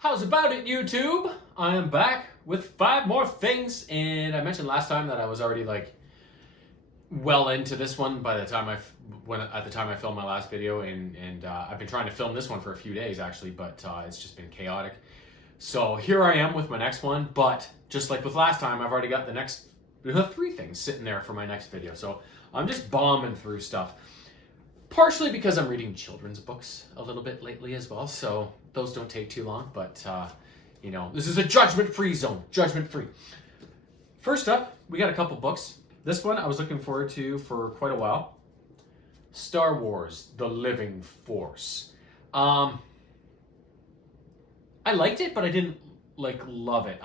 How's about it, YouTube? I am back with 5 more things, and I mentioned last time that I was already well into this one by the time at the time I filmed my last video, and I've been trying to film this one for a few days actually, but it's just been chaotic. So here I am with my next one, but just like with last time, I've already got the next 3 things sitting there for my next video. So I'm just bombing through stuff. Partially because I'm reading children's books a little bit lately as well, so those don't take too long, but this is a judgment-free zone, judgment-free. First up, we got a couple books. This one I was looking forward to for quite a while. Star Wars: The Living Force. I liked it, but I didn't love it.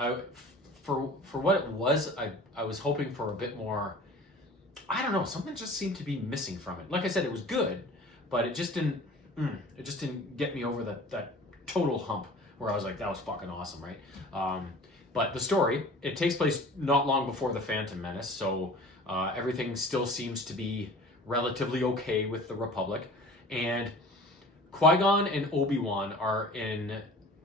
For what it was, I was hoping for a bit more. I don't know, something just seemed to be missing from it. Like I said, it was good, but it just didn't get me over that total hump where I was like, that was fucking awesome, right? But the story, it takes place not long before the Phantom Menace, so everything still seems to be relatively okay with the Republic. And Qui-Gon and Obi-Wan are in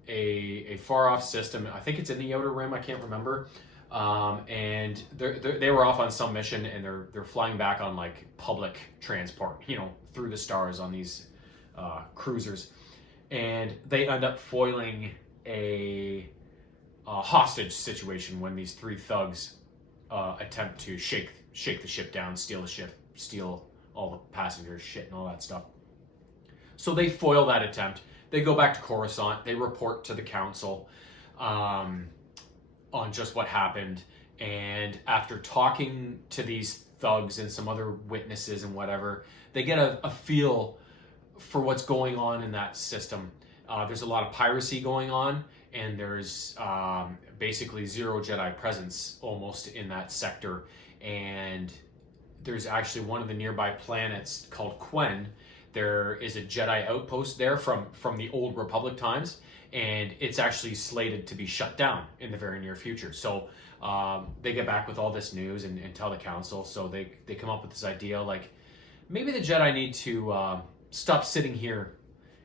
a far-off system. I think it's in the Outer Rim, I can't remember. And they were off on some mission, and they're flying back on public transport, through the stars on these cruisers, and they end up foiling a hostage situation when these 3 thugs attempt to shake the ship down, steal the ship, steal all the passengers' shit and all that stuff. So they foil that attempt. They go back to Coruscant. They report to the council on just what happened, and after talking to these thugs and some other witnesses and whatever, they get a feel for what's going on in that system. There's a lot of piracy going on, and there's basically zero Jedi presence almost in that sector, and there's actually one of the nearby planets called Quen. There is a Jedi outpost there from the old Republic times, and it's actually slated to be shut down in the very near future. So they get back with all this news and tell the council. So they come up with this idea, maybe the Jedi need to stop sitting here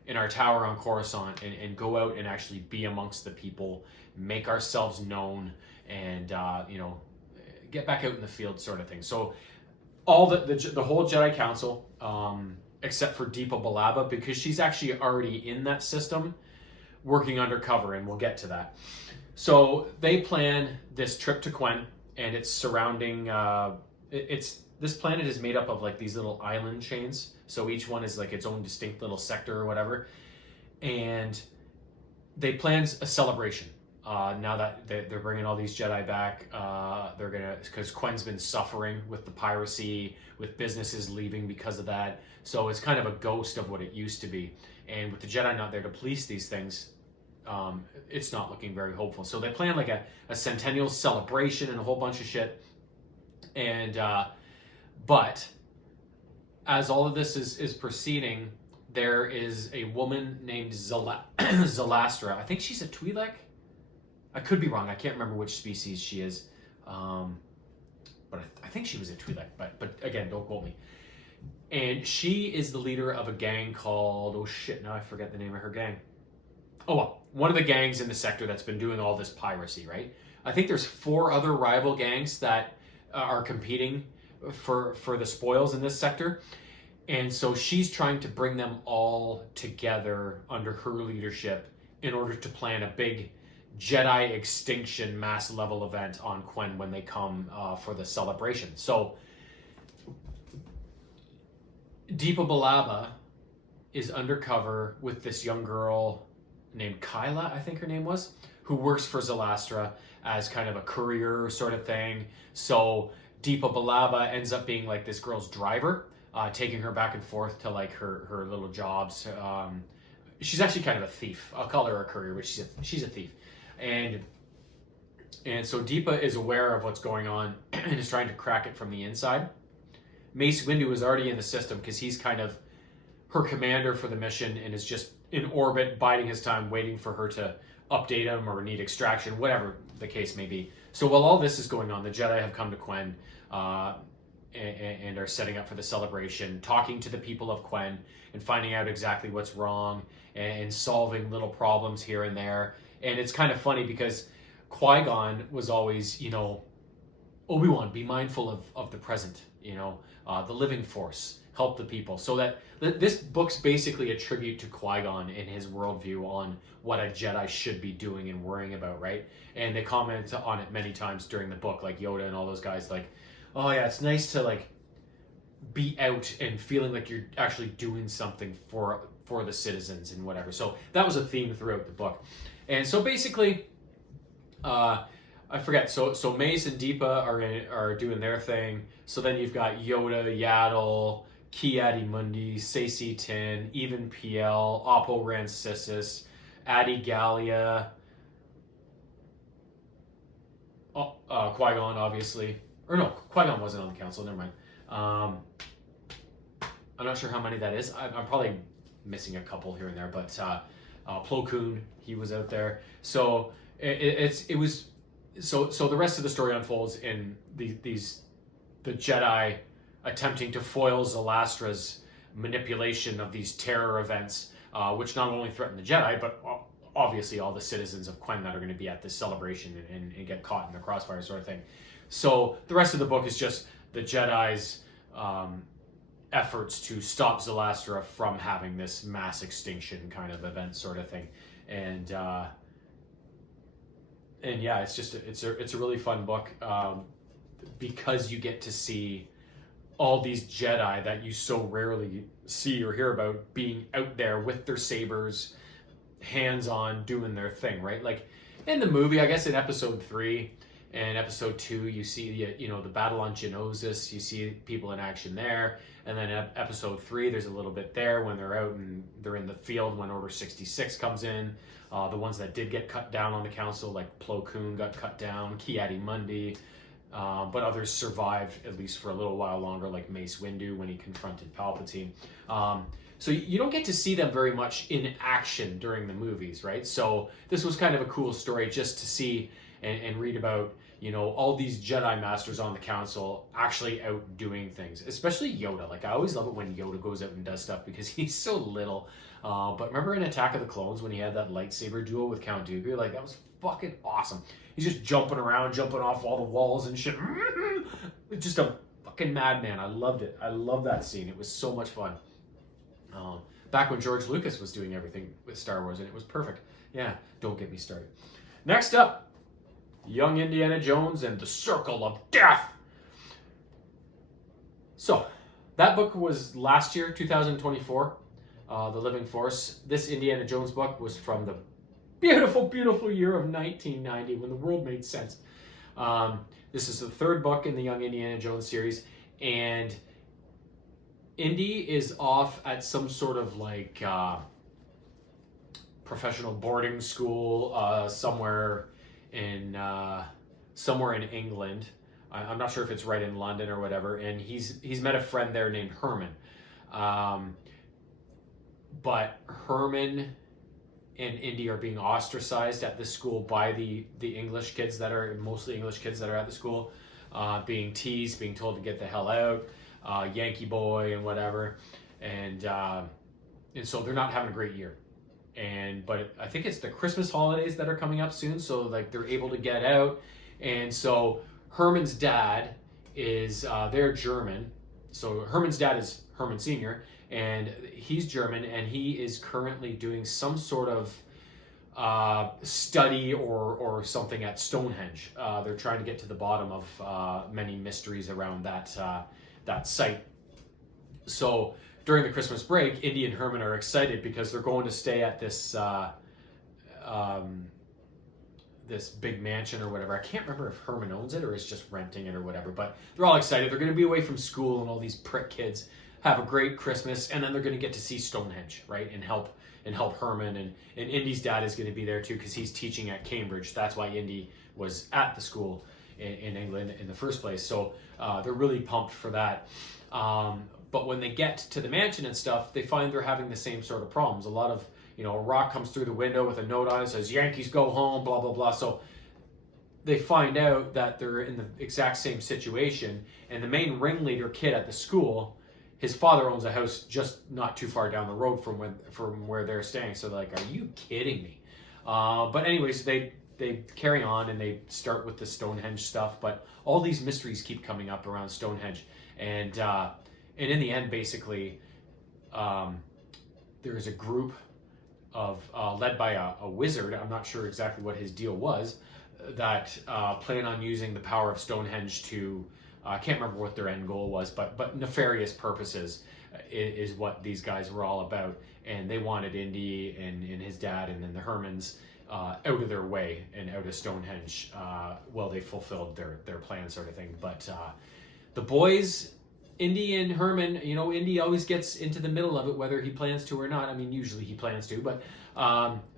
in our tower on Coruscant and go out and actually be amongst the people, make ourselves known, and get back out in the field, sort of thing. So all the whole Jedi Council, except for Deepa Billaba, because she's actually already in that system, working undercover, and we'll get to that. So they plan this trip to Quen, and it's surrounding. This planet is made up of these little island chains. So each one is its own distinct little sector or whatever, and they plan a celebration. Now that they're bringing all these Jedi back, they're gonna, because Quen's been suffering with the piracy, with businesses leaving because of that. So it's kind of a ghost of what it used to be. And with the Jedi not there to police these things, it's not looking very hopeful. So they plan a centennial celebration and a whole bunch of shit. And but as all of this is proceeding, there is a woman named Zalastra. I think she's a Twi'lek. I could be wrong. I can't remember which species she is. But I think she was a Twi'lek. But again, don't quote me. And she is the leader of a gang called, oh shit, now I forget the name of her gang. Oh well, one of the gangs in the sector that's been doing all this piracy, right? I think there's 4 other rival gangs that are competing for the spoils in this sector. And so she's trying to bring them all together under her leadership in order to plan a big Jedi extinction mass level event on Quen when they come for the celebration. So Deepa Billaba is undercover with this young girl named Kyla, I think her name was, who works for Zalastra as kind of a courier sort of thing. So Deepa Billaba ends up being this girl's driver, taking her back and forth to her little jobs. She's actually kind of a thief. I'll call her a courier, but she's a thief. And so Deepa is aware of what's going on and is trying to crack it from the inside. Mace Windu is already in the system because he's kind of her commander for the mission and is just in orbit, biding his time, waiting for her to update him or need extraction, whatever the case may be. So while all this is going on, the Jedi have come to Quen and are setting up for the celebration, talking to the people of Quen and finding out exactly what's wrong and solving little problems here and there. And it's kind of funny because Qui-Gon was always, Obi-Wan, be mindful of the present, the living force, help the people. So that this book's basically a tribute to Qui-Gon and his worldview on what a Jedi should be doing and worrying about, right? And they comment on it many times during the book, like Yoda and all those guys, like, oh yeah, it's nice to like be out and feeling like you're actually doing something for the citizens and whatever. So that was a theme throughout the book. And so basically, I forget. So Mace and Deepa are doing their thing. So then you've got Yoda, Yaddle, Ki-Adi-Mundi, Saesee Tiin, Even Piel, Oppo Rancisis, Adi Gallia, Qui-Gon, obviously. Or no, Qui-Gon wasn't on the council. Never mind. I'm not sure how many that is. I'm probably missing a couple here and there, but Plo Koon, he was out there. So it was so the rest of the story unfolds in the Jedi attempting to foil Zalastra's manipulation of these terror events, which not only threaten the Jedi, but obviously all the citizens of Quen that are going to be at this celebration and get caught in the crossfire sort of thing. So the rest of the book is just the Jedi's efforts to stop Zalastra from having this mass extinction kind of event sort of thing. And yeah, it's a really fun book because you get to see all these Jedi that you so rarely see or hear about being out there with their sabers, hands-on, doing their thing, right? Like in the movie, I guess in episode 3 and episode 2, you see the battle on Geonosis, you see people in action there. And then in episode 3, there's a little bit there when they're out and they're in the field when Order 66 comes in. The ones that did get cut down on the council, like Plo Koon got cut down, Ki-Adi-Mundi, but others survived at least for a little while longer, like Mace Windu when he confronted Palpatine. So you don't get to see them very much in action during the movies, right? So this was kind of a cool story just to see and read about, all these Jedi Masters on the council actually out doing things, especially Yoda. Like, I always love it when Yoda goes out and does stuff because he's so little. But remember in Attack of the Clones when he had that lightsaber duel with Count Dooku? Like, that was fucking awesome. He's just jumping around, jumping off all the walls and shit. Just a fucking madman. I loved it. I love that scene. It was so much fun. Back when George Lucas was doing everything with Star Wars, and it was perfect. Yeah, don't get me started. Next up, Young Indiana Jones and the Circle of Death. So, that book was last year, 2024, The Living Force. This Indiana Jones book was from the beautiful, beautiful year of 1990 when the world made sense. This is the third book in the Young Indiana Jones series, and Indy is off at some sort of like professional boarding school somewhere in England. I'm not sure if it's right in London or whatever. And he's met a friend there named Herman. But Herman and Indy are being ostracized at this school by the English kids that are mostly English kids that are at the school, being teased, being told to get the hell out. Yankee boy and whatever, and so they're not having a great year. But I think it's the Christmas holidays that are coming up soon, so like they're able to get out. And so Herman's dad is they're German, so Herman's dad is Herman Sr. and he's German, and he is currently doing some sort of study or something at Stonehenge. They're trying to get to the bottom of many mysteries around that site. So during the Christmas break, Indy and Herman are excited because they're going to stay at this this big mansion or whatever. I can't remember if Herman owns it or is just renting it or whatever, but they're all excited. They're going to be away from school and all these prick kids, have a great Christmas, and then they're going to get to see Stonehenge, right? And help Herman, and Indy's dad is going to be there too because he's teaching at Cambridge. That's why Indy was at the school in England in the first place. So they're really pumped for that. But when they get to the mansion and stuff, they find they're having the same sort of problems. A lot of, a rock comes through the window with a note on it that says, Yankees go home, blah, blah, blah. So they find out that they're in the exact same situation. And the main ringleader kid at the school, his father owns a house just not too far down the road from where they're staying. So they're like, are you kidding me? But anyways, they carry on and they start with the Stonehenge stuff. But all these mysteries keep coming up around Stonehenge, and in the end, basically, there is a group of led by a wizard. I'm not sure exactly what his deal was. That plan on using the power of Stonehenge to I can't remember what their end goal was, but nefarious purposes is what these guys were all about. And they wanted Indy and his dad and then the Hermans out of their way and out of Stonehenge while they fulfilled their plan, sort of thing. But the boys, Indy and Herman, Indy always gets into the middle of it, whether he plans to or not. I mean, usually he plans to, but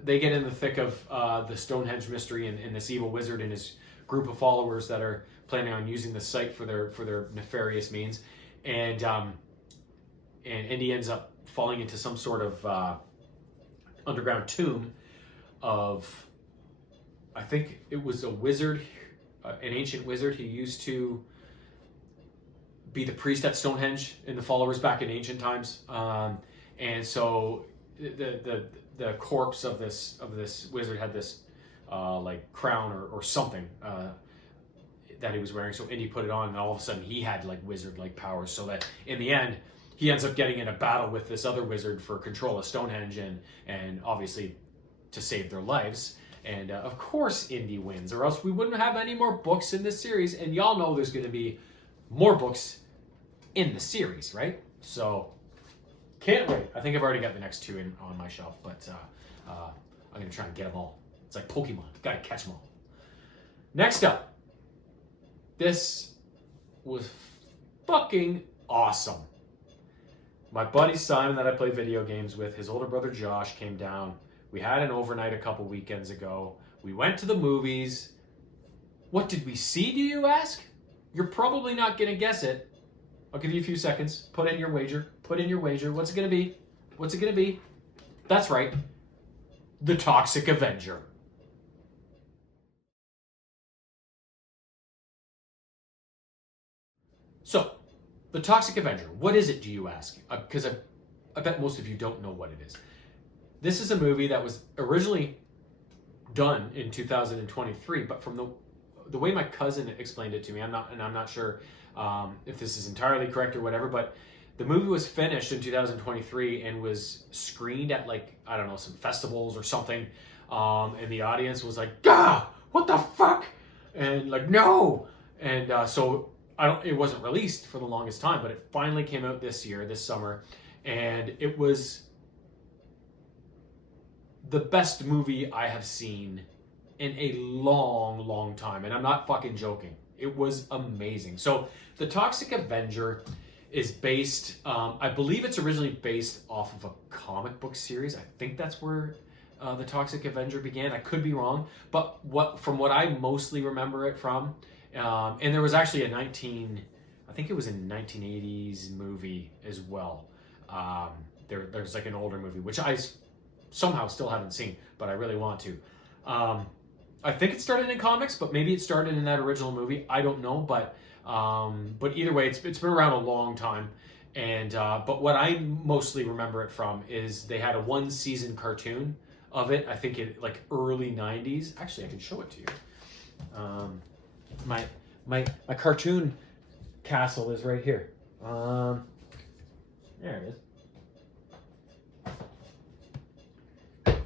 they get in the thick of the Stonehenge mystery and this evil wizard and his group of followers that are planning on using the site for their nefarious means. And Indy ends up falling into some sort of underground tomb of, I think it was a wizard, an ancient wizard who used to be the priest at Stonehenge in the followers back in ancient times. And so the corpse of this wizard had this like crown or something that he was wearing. So Indy put it on, and all of a sudden he had like wizard-like powers. So that in the end, he ends up getting in a battle with this other wizard for control of Stonehenge and obviously to save their lives. And of course Indy wins, or else we wouldn't have any more books in this series. And y'all know there's going to be more books in the series, right? So can't wait. I think I've already got the next two on my shelf, but I'm going to try and get them all. It's like Pokemon. Got to catch them all. Next up, this was fucking awesome. My buddy Simon that I play video games with, his older brother Josh came down. We had an overnight a couple weekends ago. We went to the movies. What did we see, do you ask? You're probably not going to guess it. I'll give you a few seconds. Put in your wager. Put in your wager. What's it going to be? What's it going to be? That's right. The Toxic Avenger. So, the Toxic Avenger. What is it, do you ask? Because I bet most of you don't know what it is. This is a movie that was originally done in 2023, but from the way my cousin explained it to me, I'm not sure if this is entirely correct or whatever, but the movie was finished in 2023 and was screened at some festivals or something, and the audience was like, "Gah, what the fuck?" and like, "No," and so it wasn't released for the longest time, but it finally came out this summer, and it was the best movie I have seen in a long, long time, and I'm not fucking joking. It was amazing. So the Toxic Avenger is based, I believe it's originally based off of a comic book series. I think that's where the Toxic Avenger began. I could be wrong, but from what I mostly remember it from, and there was actually I think it was a 1980s movie as well. There's like an older movie, which I somehow still haven't seen, but I really want to. I think it started in comics, but maybe it started in that original movie. I don't know, but either way, it's been around a long time. And but what I mostly remember it from is they had a 1-season cartoon of it. I think in like early 90s. Actually, I can show it to you. My cartoon castle is right here. There it is.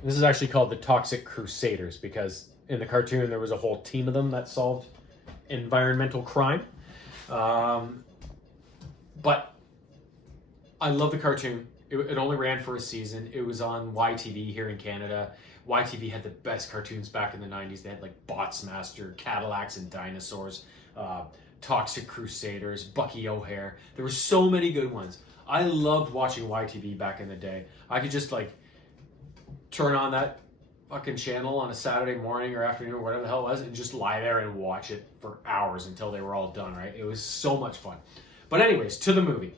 This is actually called the Toxic Crusaders because in the cartoon there was a whole team of them that solved environmental crime. But I love the cartoon. It only ran for a season. It was on YTV here in Canada. YTV had the best cartoons back in the 90s. They had like Botsmaster, Cadillacs and Dinosaurs, Toxic Crusaders, Bucky O'Hare. There were so many good ones. I loved watching YTV back in the day. I could just like turn on that fucking channel on a Saturday morning or afternoon or whatever the hell it was and just lie there and watch it for hours until they were all done, right? It was so much fun. But anyways, to the movie.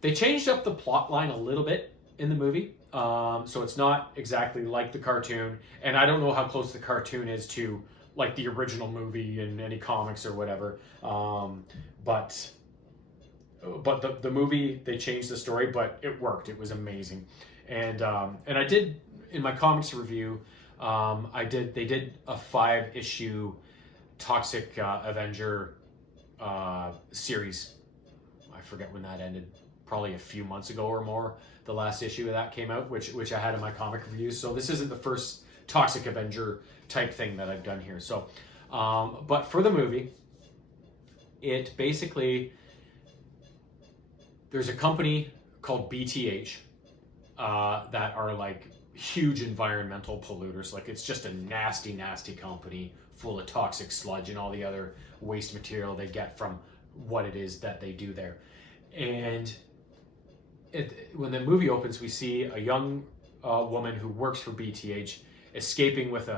They changed up the plot line a little bit in the movie. So it's not exactly like the cartoon. And I don't know how close the cartoon is to like the original movie in any comics or whatever. But the movie, they changed the story, but it worked. It was amazing. And I did, in my comics review, They did a 5-issue Toxic Avenger series. I forget when that ended. Probably a few months ago or more. The last issue of that came out, which I had in my comic reviews. So this isn't the first Toxic Avenger type thing that I've done here. So, but for the movie, it basically, there's a company called BTH that are like huge environmental polluters. Like it's just a nasty, nasty company full of toxic sludge and all the other waste material they get from what it is that they do there. And when the movie opens, we see a young woman who works for BTH escaping with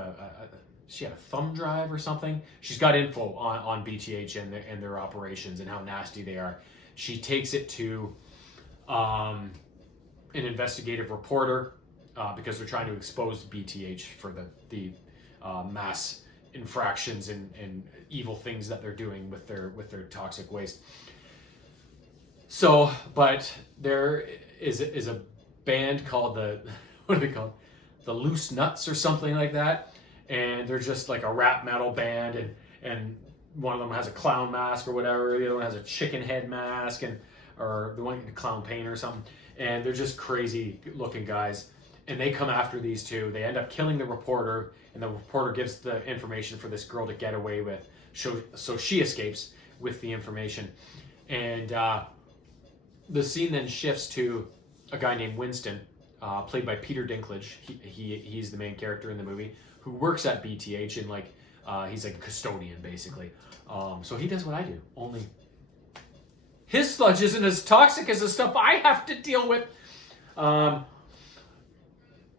she had a thumb drive or something. She's got info on BTH and their operations and how nasty they are. She takes it to an investigative reporter because they're trying to expose BTH for the mass infractions and evil things that they're doing with their toxic waste. So, but there is a band called what are they called? The Loose Nuts or something like that. And they're just like a rap metal band, and one of them has a clown mask or whatever. The other one has a chicken head mask, or the one clown paint or something. And they're just crazy looking guys. And they come after these two. They end up killing the reporter, and the reporter gives the information for this girl to get away with. So she escapes with the information. And the scene then shifts to a guy named Winston, played by Peter Dinklage. He's the main character in the movie, who works at BTH, and he's like a custodian basically. So he does what I do, only his sludge isn't as toxic as the stuff I have to deal with.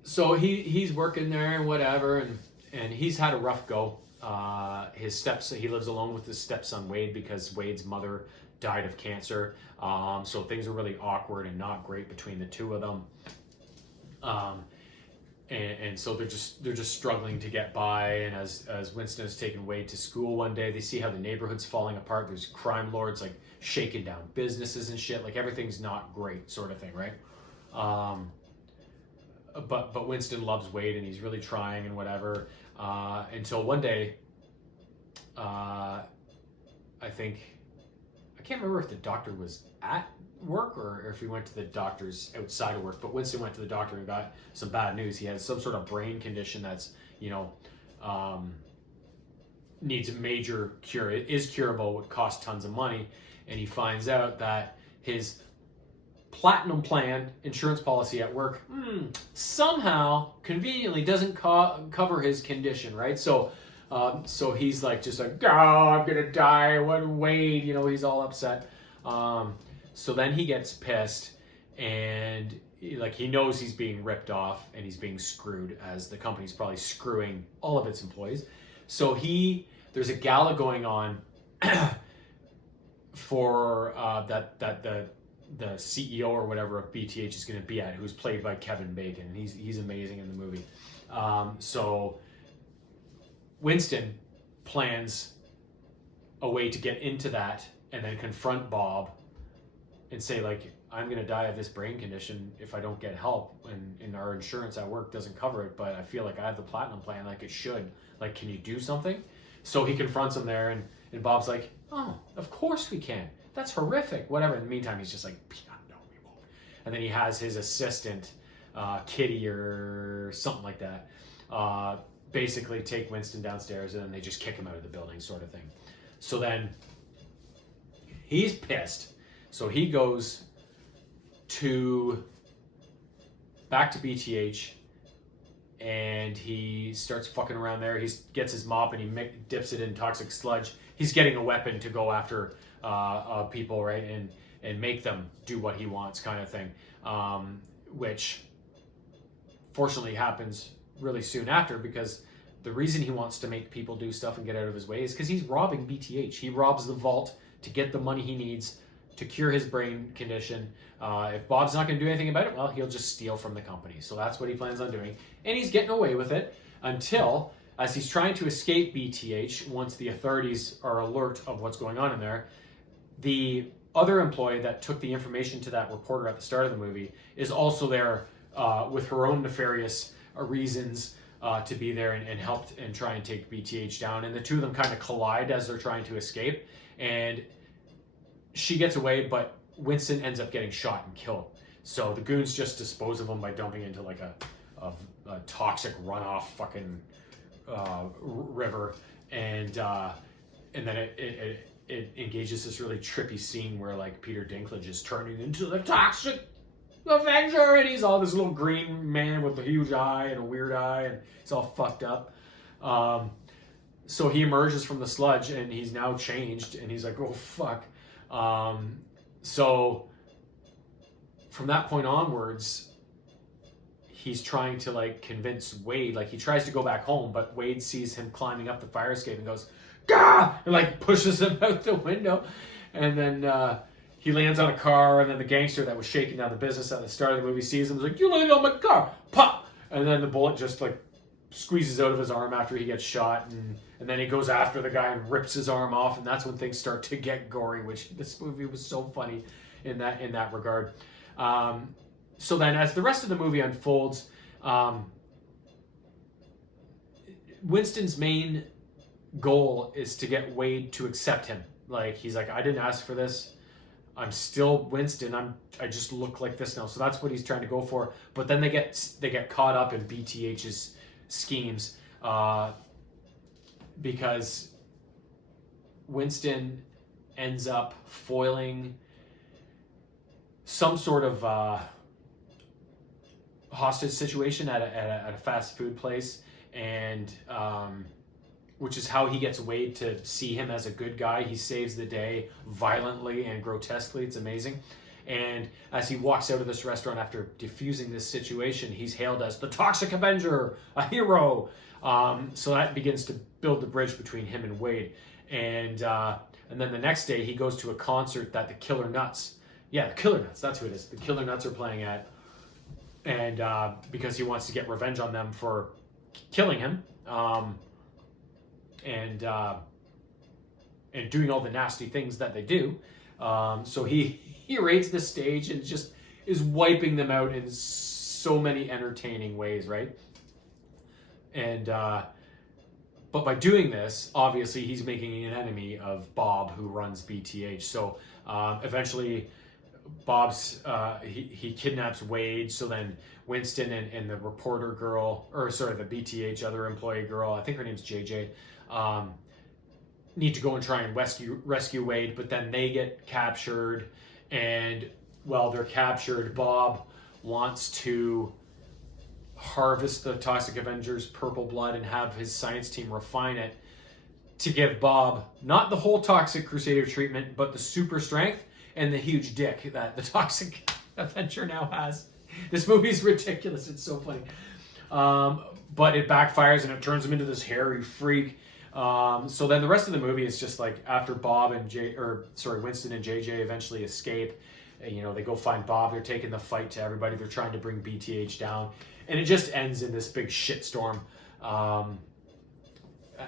So he's working there and whatever, and he's had a rough go. He lives alone with his stepson Wade because Wade's mother died of cancer. So things are really awkward and not great between the two of them. And so they're just struggling to get by. And as Winston has taken Wade to school one day, they see how the neighborhood's falling apart. There's crime lords like shaking down businesses and shit. Like everything's not great, sort of thing, right? But Winston loves Wade and he's really trying and whatever. Until one day, I can't remember if the doctor was at work or if he went to the doctor's outside of work, but Winston went to the doctor and got some bad news. He has some sort of brain condition that's, needs a major cure. It is curable, would cost tons of money. And he finds out that his platinum plan insurance policy at work somehow conveniently doesn't cover his condition, right? So he's like, oh, I'm gonna die. What Wade? He's all upset. So then he gets pissed, and he knows he's being ripped off and he's being screwed, as the company's probably screwing all of its employees. So there's a gala going on for that the CEO or whatever of BTH is going to be at, who's played by Kevin Bacon, and he's amazing in the movie. So Winston plans a way to get into that and then confront Bob and say, I'm going to die of this brain condition if I don't get help, and our insurance at work doesn't cover it, but I feel like I have the platinum plan like it should. Can you do something? So he confronts him there, and Bob's like, oh, of course we can. That's horrific. Whatever. In the meantime, he's just like, no, we won't. And then he has his assistant, Kitty or something like that, basically take Winston downstairs, and then they just kick him out of the building, sort of thing. So then he's pissed. So he goes back to BTH, and he starts fucking around there. He gets his mop and he dips it in toxic sludge. He's getting a weapon to go after people, right, and make them do what he wants, kind of thing, which fortunately happens really soon after, because the reason he wants to make people do stuff and get out of his way is because he's robbing BTH. He robs the vault to get the money he needs to cure his brain condition. If Bob's not going to do anything about it, well, he'll just steal from the company. So that's what he plans on doing, and he's getting away with it until, as he's trying to escape BTH, once the authorities are alert of what's going on in there, the other employee that took the information to that reporter at the start of the movie is also there with her own nefarious reasons to be there and help and try and take BTH down. And the two of them kind of collide as they're trying to escape. And she gets away, but Winston ends up getting shot and killed. So the goons just dispose of him by dumping into like a toxic runoff fucking river, and then it engages this really trippy scene where like Peter Dinklage is turning into the toxic Avenger, and he's all this little green man with a huge eye and a weird eye, and he's all fucked up. So he emerges from the sludge, and he's now changed, and he's like, oh fuck. So from that point onwards, he's trying to like convince Wade, like he tries to go back home, but Wade sees him climbing up the fire escape and goes, "Gah!" and like pushes him out the window. And then he lands on a car, and then the gangster that was shaking down the business at the start of the movie sees him, like, "You landed on my car!" Pop! And then the bullet just like squeezes out of his arm after he gets shot, and then he goes after the guy and rips his arm off, and that's when things start to get gory, which this movie was so funny in that regard. So then as the rest of the movie unfolds, Winston's main goal is to get Wade to accept him. Like, he's like, I didn't ask for this. I'm still Winston. I just look like this now. So that's what he's trying to go for. But then they get caught up in BTH's schemes, because Winston ends up foiling some sort of hostage situation at a fast food place, and which is how he gets Wade to see him as a good guy. He saves the day violently and grotesquely. It's amazing. And as he walks out of this restaurant after defusing this situation, he's hailed as the Toxic Avenger, a hero. So that begins to build the bridge between him and Wade. And then the next day he goes to a concert that the Killer Nuts, the Killer Nuts, that's who it is. The Killer Nuts are playing at, and because he wants to get revenge on them for killing him, and doing all the nasty things that they do. So he raids the stage and just is wiping them out in so many entertaining ways, right? And but by doing this, obviously he's making an enemy of Bob, who runs BTH. So eventually Bob's he kidnaps Wade. So then Winston and the reporter girl, or sorry, the BTH other employee girl, I think her name's JJ, need to go and try and rescue Wade, but then they get captured. And while they're captured, Bob wants to harvest the Toxic Avenger's purple blood and have his science team refine it to give Bob not the whole Toxic Crusader treatment, but the super strength and the huge dick that the Toxic Avenger now has. This movie's ridiculous. It's so funny. But it backfires and it turns him into this hairy freak. So then the rest of the movie is just like after Bob and Winston and JJ eventually escape. They go find Bob. They're taking the fight to everybody. They're trying to bring BTH down. And it just ends in this big shitstorm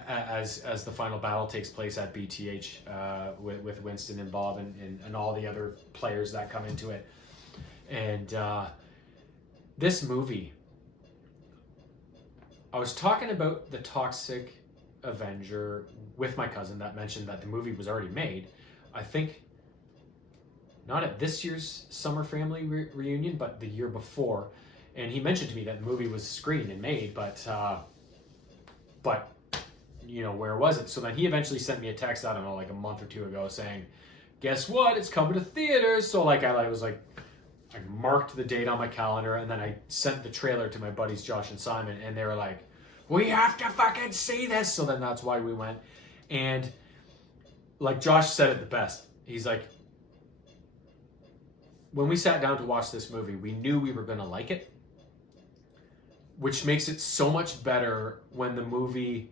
as the final battle takes place at BTH with Winston and Bob and all the other players that come into it. And this movie, I was talking about the Toxic Avenger with my cousin that mentioned that the movie was already made. I think not at this year's summer family reunion, but the year before. And he mentioned to me that the movie was screened and made, but where was it? So then he eventually sent me a text, I don't know, like a month or two ago saying, guess what? It's coming to theaters. So I marked the date on my calendar, and then I sent the trailer to my buddies Josh and Simon, and they were like, we have to fucking see this. So then that's why we went. And like Josh said it the best. He's like, when we sat down to watch this movie, we knew we were going to like it, which makes it so much better when the movie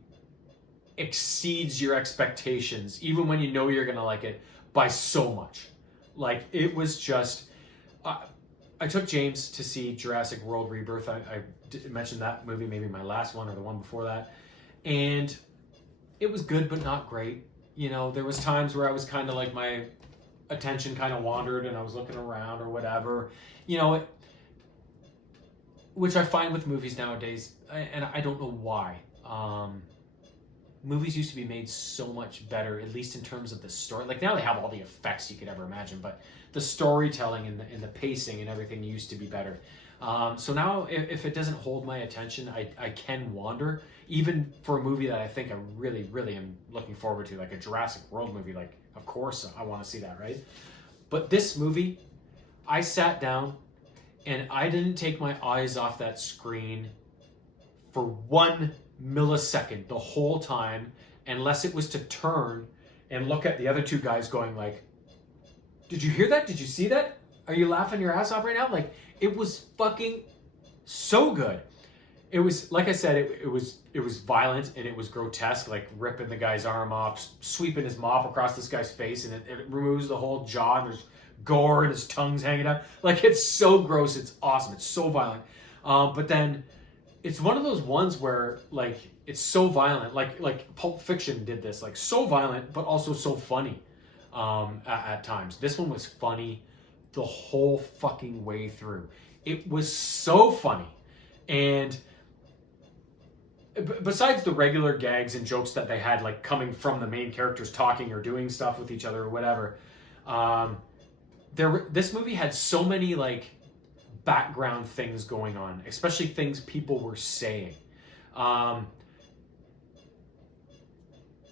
exceeds your expectations, even when you know you're going to like it, by so much. Like, it was just... I took James to see Jurassic World Rebirth. I mentioned that movie, maybe my last one or the one before that. And it was good, but not great. There was times where I was kind of like, my attention kind of wandered and I was looking around or whatever. which I find with movies nowadays, and I don't know why. Movies used to be made so much better, at least in terms of the story. Like now they have all the effects you could ever imagine, but the storytelling and the pacing and everything used to be better. So now, if it doesn't hold my attention, I can wander. Even for a movie that I think I really, really am looking forward to, like a Jurassic World movie, like, of course I want to see that, right? But this movie, I sat down and I didn't take my eyes off that screen for 1 millisecond the whole time, unless it was to turn and look at the other two guys going like, did you hear that? Did you see that? Are you laughing your ass off right now? Like, it was fucking so good. It was, like I said, it was violent and it was grotesque, like ripping the guy's arm off, sweeping his mop across this guy's face, and it removes the whole jaw, and there's gore and his tongue's hanging out. Like, it's so gross. It's awesome. It's so violent. But then it's one of those ones where, like, it's so violent, like Pulp Fiction did this, like so violent, but also so funny at times. This one was funny the whole fucking way through. It was so funny. And besides the regular gags and jokes that they had, like coming from the main characters talking or doing stuff with each other or whatever, this movie had so many like background things going on, especially things people were saying.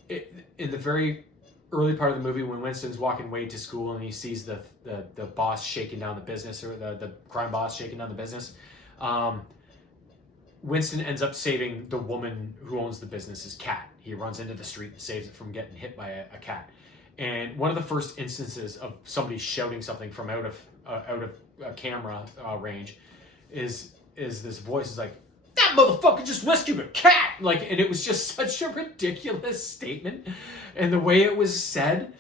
In the very early part of the movie, when Winston's walking Wade to school and he sees the boss shaking down the business, or the crime boss shaking down the business, Winston ends up saving the woman who owns the business's cat. He runs into the street and saves it from getting hit by a cat. And one of the first instances of somebody shouting something from out of camera range is this voice is like, "That motherfucker just rescued a cat!" Like, and it was just such a ridiculous statement, and the way it was said,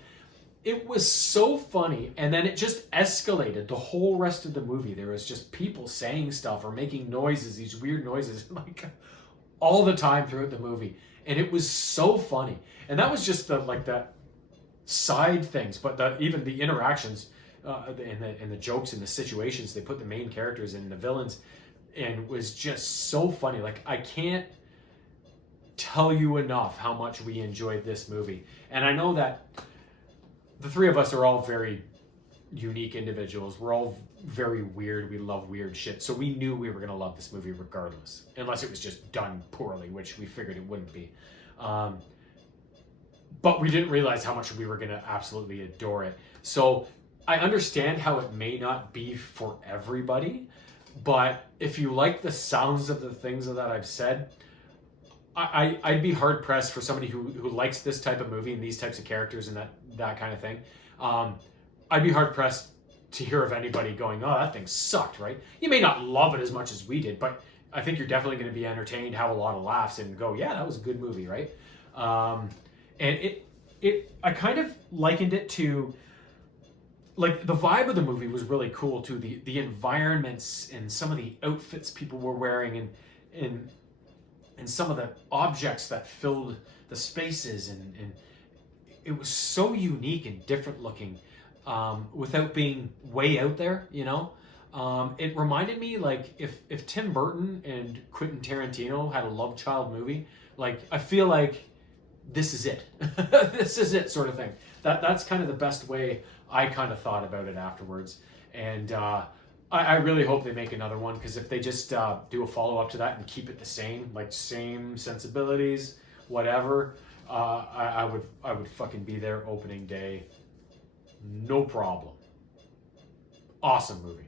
it was so funny. And then it just escalated the whole rest of the movie. There was just people saying stuff or making noises, these weird noises, like all the time throughout the movie, and it was so funny. And that was just the side things, but even the interactions and the jokes and the situations they put the main characters in, the villains, and was just so funny. Like, I can't tell you enough how much we enjoyed this movie. And I know that the three of us are all very unique individuals. We're all very weird. We love weird shit. So we knew we were going to love this movie regardless, unless it was just done poorly, which we figured it wouldn't be. But we didn't realize how much we were going to absolutely adore it. So I understand how it may not be for everybody, but if you like the sounds of the things that I've said, I'd be hard pressed for somebody who likes this type of movie and these types of characters and that kind of thing. I'd be hard pressed to hear of anybody going, "Oh, that thing sucked," right? You may not love it as much as we did, but I think you're definitely going to be entertained, have a lot of laughs, and go, "Yeah, that was a good movie," right? And I kind of likened it to, like, the vibe of the movie was really cool too. The environments and some of the outfits people were wearing, and some of the objects that filled the spaces, and it was so unique and different looking, without being way out there, you know? It reminded me, like, if Tim Burton and Quentin Tarantino had a love child movie, like, I feel like this is it. This is it, sort of thing. That's kind of the best way I kind of thought about it afterwards. And I really hope they make another one, because if they just do a follow-up to that and keep it the same, like same sensibilities, whatever, I would fucking be there opening day, no problem. Awesome movie.